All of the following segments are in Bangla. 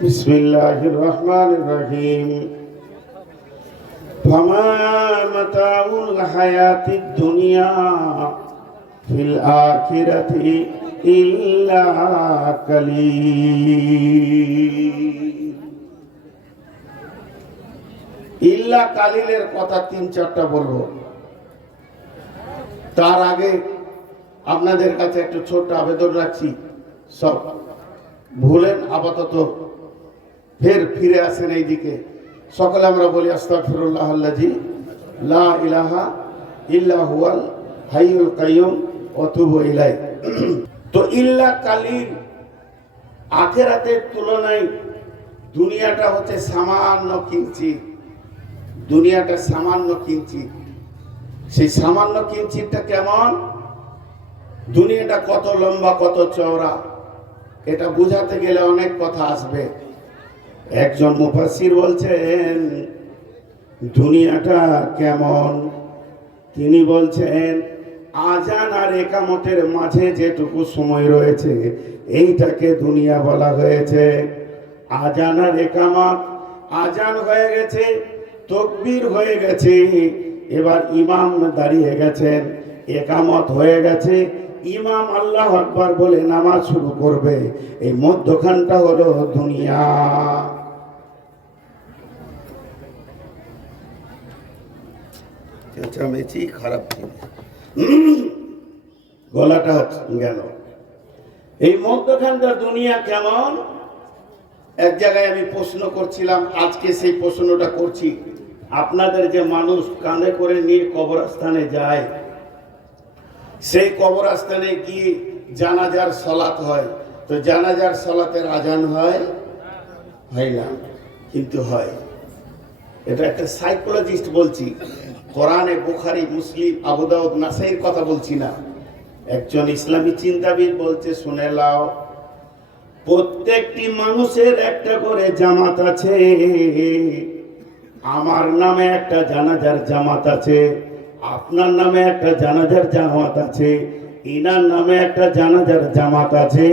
বিসমিল্লাহির রহমানির রহিম। ফামা মাতাউল হায়াতিদ দুনিয়া ফিল আখিরাতি ইল্লা কালিল। ইল্লা কালিলের কথা ৩-৪টা বলবো। তার আগে আপনাদের কাছে একটু ছোট্ট আবেদন রাখছি, সব ভুলেন আপাতত ফের ফিরে আসেন এই দিকে। সকলে আমরা বলি আস্তাগফিরুল্লাহ আল্লাযী লা ইলাহা ইল্লা হুয়াল হাইয়ুল কাইয়ুম ওয়া তুবু ইলাইহি। তো ইল্লা কালিল, আখিরাতের তুলনায় দুনিয়াটা হচ্ছে সামান্য কিঞ্চিত। দুনিয়াটা সামান্য কিঞ্চিত। সেই সামান্য কিঞ্চিতটা কেমন, দুনিয়াটা কত লম্বা কত চওড়া, এটা বুঝাতে গেলে অনেক কথা আসবে। একজন মুফাসসির বলছেন দুনিয়াটা কেমন, তিনি বলছেন আজান আর একামতের মাঝে যেটুকু সময় রয়েছে এইটাকে দুনিয়া বলা হয়েছে। আজান আর একামত, আজান হয়ে গেছে, তাকবীর হয়ে গেছে, এবার ইমাম দাঁড়িয়ে গেছেন, একামত হয়ে গেছে, ইমাম আল্লাহু আকবার বলে নামাজ শুরু করবে, এই মধ্যখানটা হলো দুনিয়া। চেঁচামেচি খারাপ ছিল, গলাটা গেল। এই মধ্যখানটা দুনিয়া কেমন, এক জায়গায় আমি প্রশ্ন করছিলাম, আজকে সেই প্রশ্নটা করছি। আপনাদের যে মানুষ কাঁধে করে নিয়ে কবরস্থানে যায়, সেই কবরস্থানে গিয়ে জানাজার সালাত হয়, তো জানাজার সালাতের আজান হয় না, কিন্তু হয়। এটা একটা সাইকোলজিস্ট বলছি, কোরআনে, বুখারী, মুসলিম, আবু দাউদ, নাসাইর কথা বলছি না, একজন ইসলামী চিন্তাবিদ বলছে, শুনে লাও। প্রত্যেকটি মানুষের একটা করে জামাত আছে। আমার নামে একটা জানাজার জামাত আছে, আপনার নামে একটা জানাজার জামাত আছে, ইনার নামে একটা জানাজার জামাত আছে,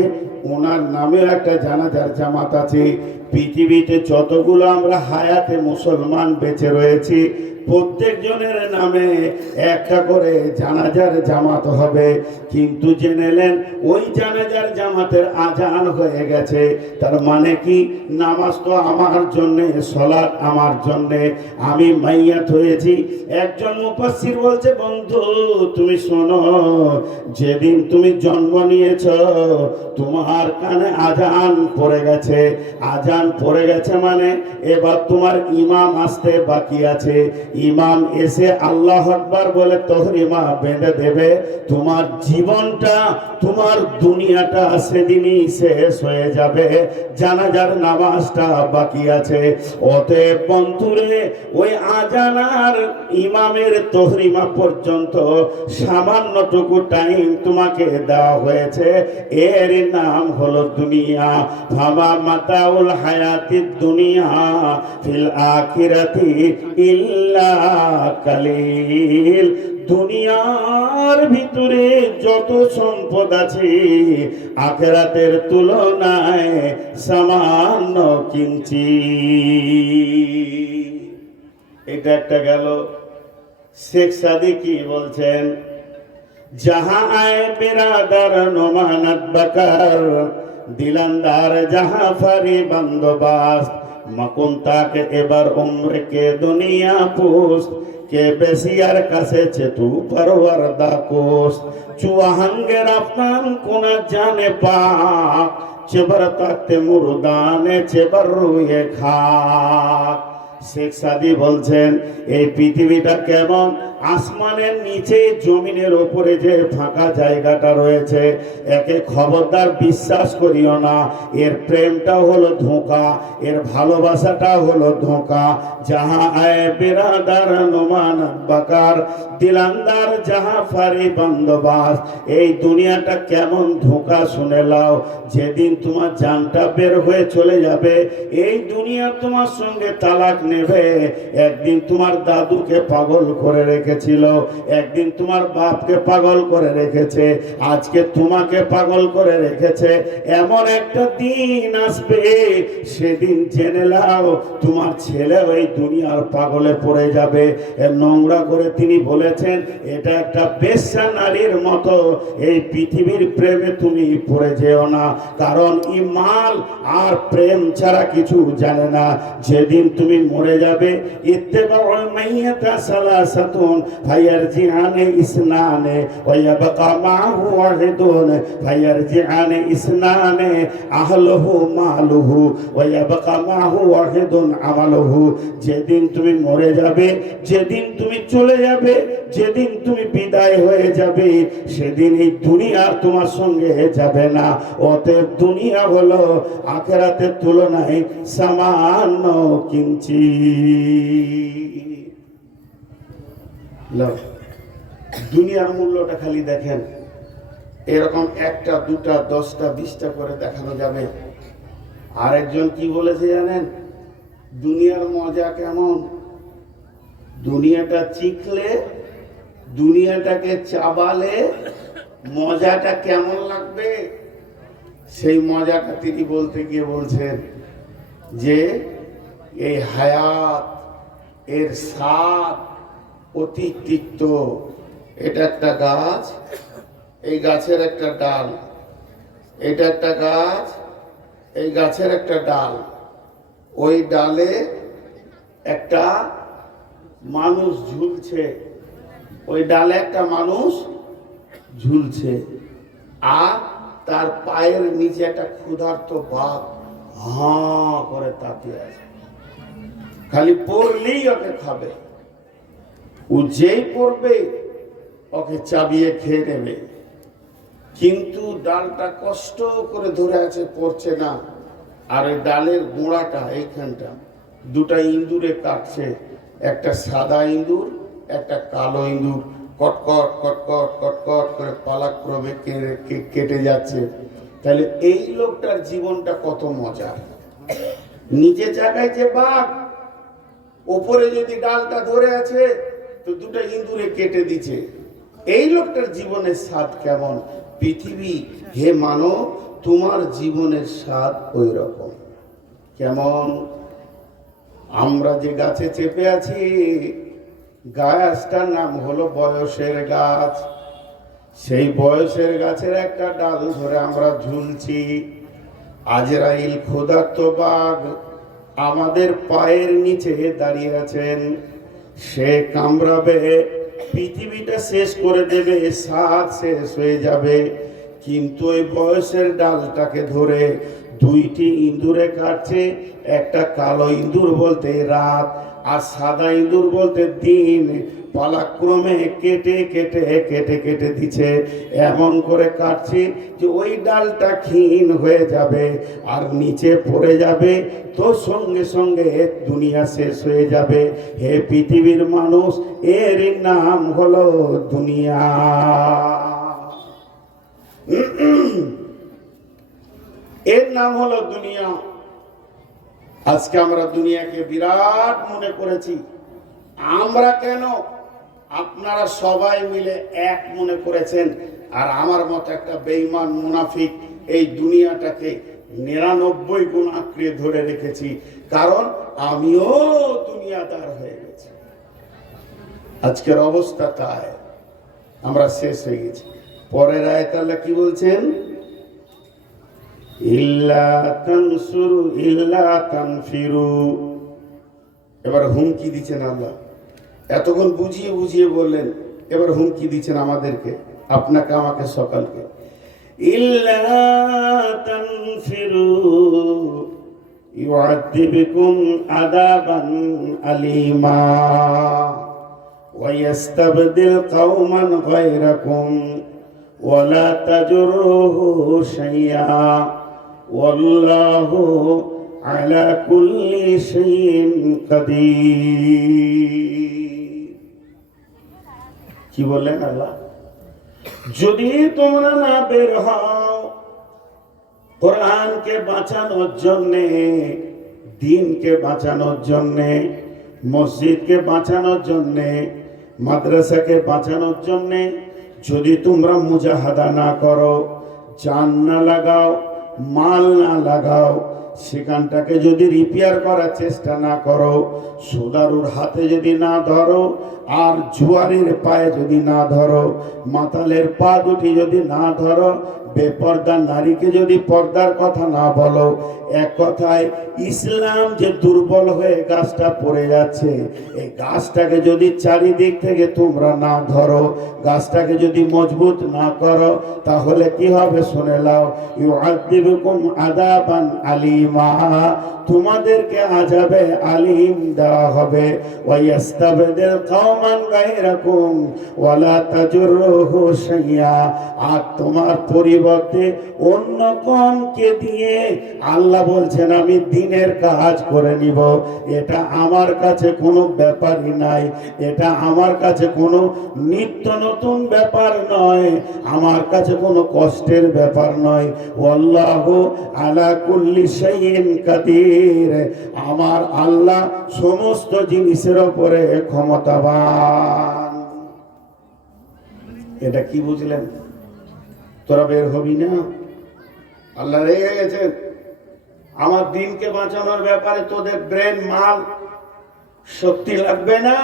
ওনার নামে একটা জানাজার জামাত আছে। পৃথিবীতে যতগুলো আমরা হায়াতে মুসলমান বেঁচে রয়েছি, প্রত্যেকজনের নামে একটা করে জানাজার জামাত হবে। কিন্তু জেনেলেন ওই জানাজার জামাতের আজান হয়ে গেছে, তার মানে কি, নামাজ তো আমার জন্যে, সালাত আমার জন্যে, আমি মাইয়াত হয়েছি। একজন মুফাসসির বলছে, বন্ধু তুমি শোনো, যেদিন তুমি জন্ম নিয়েছ তোমার কানে আজান পড়ে গেছে। আজান পড়ে গেছে মানে এবার তোমার ইমাম আসতে বাকি আছে। ইমাম এসে আল্লাহু আকবার বলে তহরিমা বেঁধে দেবে। তোমার জীবনটা, তোমার দুনিয়াটা সেদিনই শেষ হয়ে যাবে, জানাজার নামাজটা বাকি আছে। অতএব বন্ধুরে, ওই আজান আর ইমামের তহরিমা পর্যন্ত সামান্যটুকু টাইম তোমাকে দেওয়া হয়েছে, এর নাম হলো দুনিয়া। ফামা মাতাউল হায়াতিদ দুনিয়া ফিল আখিরাতি ইল্লা কালিল। দুনিয়ার ভিতরে যত সম্পদ আছে আখিরাতের তুলনায় সামান্য কিঞ্চিত। এটা একটা গেল। শেখ সাদি কি বলছেন, जहाँ आए बिरादर नुमानत बकर, दिलंदार जहाँ फरी बंदोबस्त, मकुन ताक एबर उम्र के दुनिया पुस्त, के बेसियार कासे चेतु परवरदा कोस्त, चुआहंगे रफ्तान कुना जाने पाक, चेबर ताकते मुर्दाने चेबर रुए खाक। শেখ সাদি বলছেন এই পৃথিবীটা কেমন, আসমানের নিচে জমিনের উপরে যে ফাঁকা জায়গাটা রয়েছে, একে খবরদার বিশ্বাস করিও না। এর প্রেমটা হলো ধোঁকা, এর ভালোবাসাটা হলো ধোঁকা। যাহা আয় বিরাদার নোমান বাকার, দিলান্দার যাহা ফারি বন্দোবাস। এই দুনিয়াটা কেমন ধোঁকা, শুনে লাও। যেদিন তোমার জানটা বের হয়ে চলে যাবে, এই দুনিয়া তোমার সঙ্গে তালাক নেবে। একদিন তোমার দাদুকে পাগল করে রেখেছিল, একদিন তোমার বাপকে পাগল করে রেখেছে, আজকে তোমাকে পাগল করে রেখেছে। এমন একটা দিন আসবে, সেদিন জেনে নাও তোমার ছেলে ওই দুনিয়ার পাগলে পড়ে যাবে। নোংরা করে তিনি বলেছেন, এটা একটা বেশ্যা নারীর মতো, এই পৃথিবীর প্রেমে তুমি পড়ে যেও না, কারণ ইমাল আর প্রেম ছাড়া কিছু জানে না। যেদিন তুমি মরে যাবে, ইত্তেবাউল মাইয়াতা সালাসাতুন ফায়ারজিআনে ইসনানে ওয়া ইয়াবকা মাহু ওয়াহিদুন ফায়ারজিআনে ইসনানে আহলুহু মালুহু ওয়া ইয়াবকা মাহু ওয়াহিদুন আমালুহু। যেদিন তুমি মরে যাবে, যেদিন তুমি চলে যাবে, যেদিন তুমি বিদায় হয়ে যাবে, সেদিন এই দুনিয়া তোমার সঙ্গে যাবে না। অতএব দুনিয়া হলো আখিরাতের তুলনায় সামান্য কিঞ্চিৎ। দুনিয়ার মূল্যটা খালি দেখেন, এরকম একটা দুটা 10টা 20টা করে দেখানো যাবে। আরেকজন কি বলেছে জানেন? দুনিয়ার মজা কেমন, দুনিয়াটা চিখলে, দুনিয়াটাকে চাবালে মজাটা কেমন লাগবে, সেই মজাটা তিনি বলতে গিয়ে বলছেন যে এই হায়াত, এর স্বাদ অতি তিক্ত। এটা একটা গাছ, এই গাছের একটা ডাল, এটা একটা গাছ, এই গাছের একটা ডাল, ওই ডালে একটা মানুষ ঝুলছে, ওই ডালে একটা মানুষ ঝুলছে, আর তার পায়ের নিচে একটা ক্ষুধার্ত বাঘ হাঁ করে তাকিয়ে আছে। খালি পড়লেই ওকে খাবে, ও যেই পড়বে ওকে চাবিয়ে খেয়ে নেবে। কিন্তু ডালটা কষ্ট করে ধরে আছে, পড়ছে না। আর ওই ডালের গোড়াটা এইখানটা দুটা ইঁদুরে কাটছে, একটা সাদা ইঁদুর, একটা কালো ইঁদুর, কটকট কটকট কটকট করে পালাক্রমে কেটে যাচ্ছে। তাহলে এই লোকটার জীবনটা কত মজা। নিচে চাকাইছে বাঘ, ওপরে যদি ডালটা ধরে আছে তো দুটা ইঁদুরে কেটে দিচ্ছে। এই লোকটার জীবনের স্বাদ কেমন? পৃথিবী হে মানব, তোমার জীবনের স্বাদ ওই রকম। কেমন? আমরা যে গাছে চেপে আছি, গাছটার নাম হলো বয়সের গাছ। সেই বয়সের গাছের একটা ডাল ধরে আমরা ঝুলছি। আজরাইল ক্ষুধার্ত বাঘ আমাদের পায়ের নিচে দাঁড়িয়ে আছেন, সে কামড়াবে, পৃথিবীটা শেষ করে দেবে, স্বাদ শেষ হয়ে যাবে। কিন্তু ওই বয়সের ডালটাকে ধরে দুইটি ইঁদুরে কাটছে, একটা কালো ইঁদুর বলতে রাত, আর সাদা ইঁদুর বলতে দিন। পালাক্রমে কেটে কেটে কেটে কেটে দিচ্ছে, এমন করে কাটছে যে ওই ডালটা ক্ষীণ হয়ে যাবে আর নিচে পড়ে যাবে, তো সঙ্গে সঙ্গে দুনিয়া শেষ হয়ে যাবে। হে পৃথিবীর মানুষ, এর নাম হলো দুনিয়া। এর নাম হলো দুনিয়া। আজকে আমরা দুনিয়াকে বিরাট মনে করেছি। আমরা কেন, আপনারা সবাই মিলে এক মনে করেছেন। আর আমার মতো একটা বেঈমান মুনাফিক এই দুনিয়াটাকে 99 গুণ আঁকড়ে ধরে রেখেছি, কারণ আমিও দুনিয়াদার হয়ে গেছি। আজকের অবস্থা তাই, আমরা শেষ হয়ে গেছি। পরের আয়াতে আল্লাহ কি বলছেন? ইল্লা তানসুরু ইল্লা তানফিরু। এবার হুমকি দিচ্ছেন আল্লাহ। এতক্ষণ বুঝিয়ে বুঝিয়ে বললেন, এবার হুমকি দিচ্ছেন আমাদেরকে, আপনাকে আমাকে সকালকে। ইল্লা তানফিরু ইউআযিবকুম আযাবান আলীমা ওয়া ইস্তাবদিল কওমান গায়রাকুম ওয়া লা তাজুরুহু শাইয়্যা ওয়াল্লাহু আলা কুল্লি শাইইন কাদির। কি বললেন আল্লাহ? যদি তোমরা না বের হও কোরআনকে বাঁচানোর জন্যে, দিনকে বাঁচানোর জন্যে, মসজিদকে বাঁচানোর জন্যে, মাদ্রাসাকে বাঁচানোর জন্যে যদি তোমরা মুজাহাদা না করো, জান না লাগাও, মাল না লাগাও, সেখানটাকে যদি রিপেয়ার করার চেষ্টা না করো, সুদারুর হাতে যদি না ধরো, আর জুয়ারির পায়ে যদি না ধরো, মাতালের পা দুটি যদি না ধরো, বেপর্দা নারীকে যদি পর্দার কথা না বলো, এক কথায় ইসলাম যে দুর্বল হয়ে গাছটা পড়ে যাচ্ছে, এই গাছটাকে যদি চারিদিক থেকে তোমরা না ধরো, গাছটাকে যদি মজবুত না করো, তাহলে কি হবে শুনে নাও। ইউআযিবুকুম আযাবান আলীমা, তোমাদেরকে আযাবে আলীম দেওয়া হবে। ওয়া ইস্তাবদিল কওমান গায়রাকুম ওয়া লা তাজুরুহু শাইয়া, আর তোমার পরিবর্তে অন্য কমকে দিয়ে আল্লাহ বলছেন আমি দিনের কাজ করে নিব। এটা আমার কাছে কোনো ব্যাপারই নাই, এটা আমার কাছে কোনো নিত্য নতুন ব্যাপার নয়, আমার কাছে কোনো কষ্টের ব্যাপার নয়। আল্লাহু আলা কুল্লি শাইইন কাদির, আমার আল্লাহ সমস্ত জিনিসের উপরে ক্ষমতাবান। এটা কি বুঝলেন? তোরা বের হবি না? আল্লাহ রেগে গেছেন। আমার দিনকে বাঁচানোর ব্যাপারে তোদের ব্রেন মাল শক্তি লাগবে না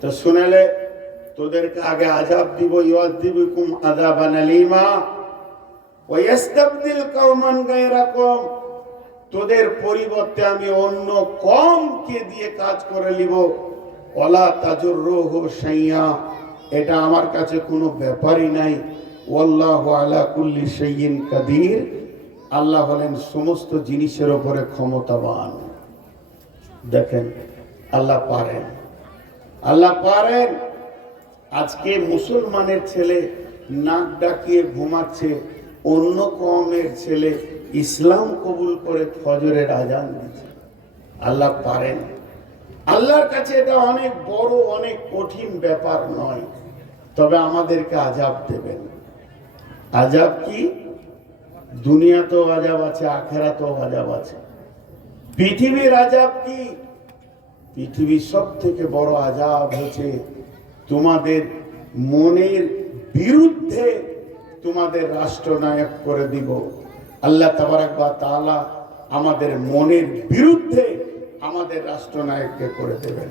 তো শুনেলে তোদেরকে আগে আযাব দিব। ইউআযিবুকুম আযাবান আলীমা ওয়া ইস্তাবদিল কওমান গায়রাকুম, তোদের পরিবর্তে আমি অন্য কমকে দিয়ে কাজ করে নিব। ওয়ালা তাজুরুহু শাইয়া, এটা আমার কাছে কোনো ব্যাপারই নাই। ওয়াল্লাহু আলা কুল্লি শাইইন কাদির, আল্লাহ হলেন সমস্ত জিনিসের উপরে ক্ষমতাবান। দেখেন আল্লাহ পারেন, আল্লাহ পারেন। আজকে মুসলমানের ছেলে নাক ডাকিয়ে ঘুমাচ্ছে, অন্য কওমের ছেলে ইসলাম কবুল করে ফজরের আজান দিচ্ছে। আল্লাহ পারেন। আল্লাহর কাছে এটা অনেক বড়, অনেক কঠিন ব্যাপার নয়, তবে আমাদেরকে আযাব দেবেন। আযাব কি? দুনিয়াতেও আযাব আছে, আখিরাতেও আযাব আছে। পৃথিবীর আযাব কি? পৃথিবীর সব থেকে বড় আযাব হচ্ছে তোমাদের মনের বিরুদ্ধে তোমাদের রাষ্ট্রনায়ক করে দিব। আল্লাহ তাবারাক ওয়া তাআলা আমাদের মনের বিরুদ্ধে আমাদের রাষ্ট্রনায়ককে করে দেবেন।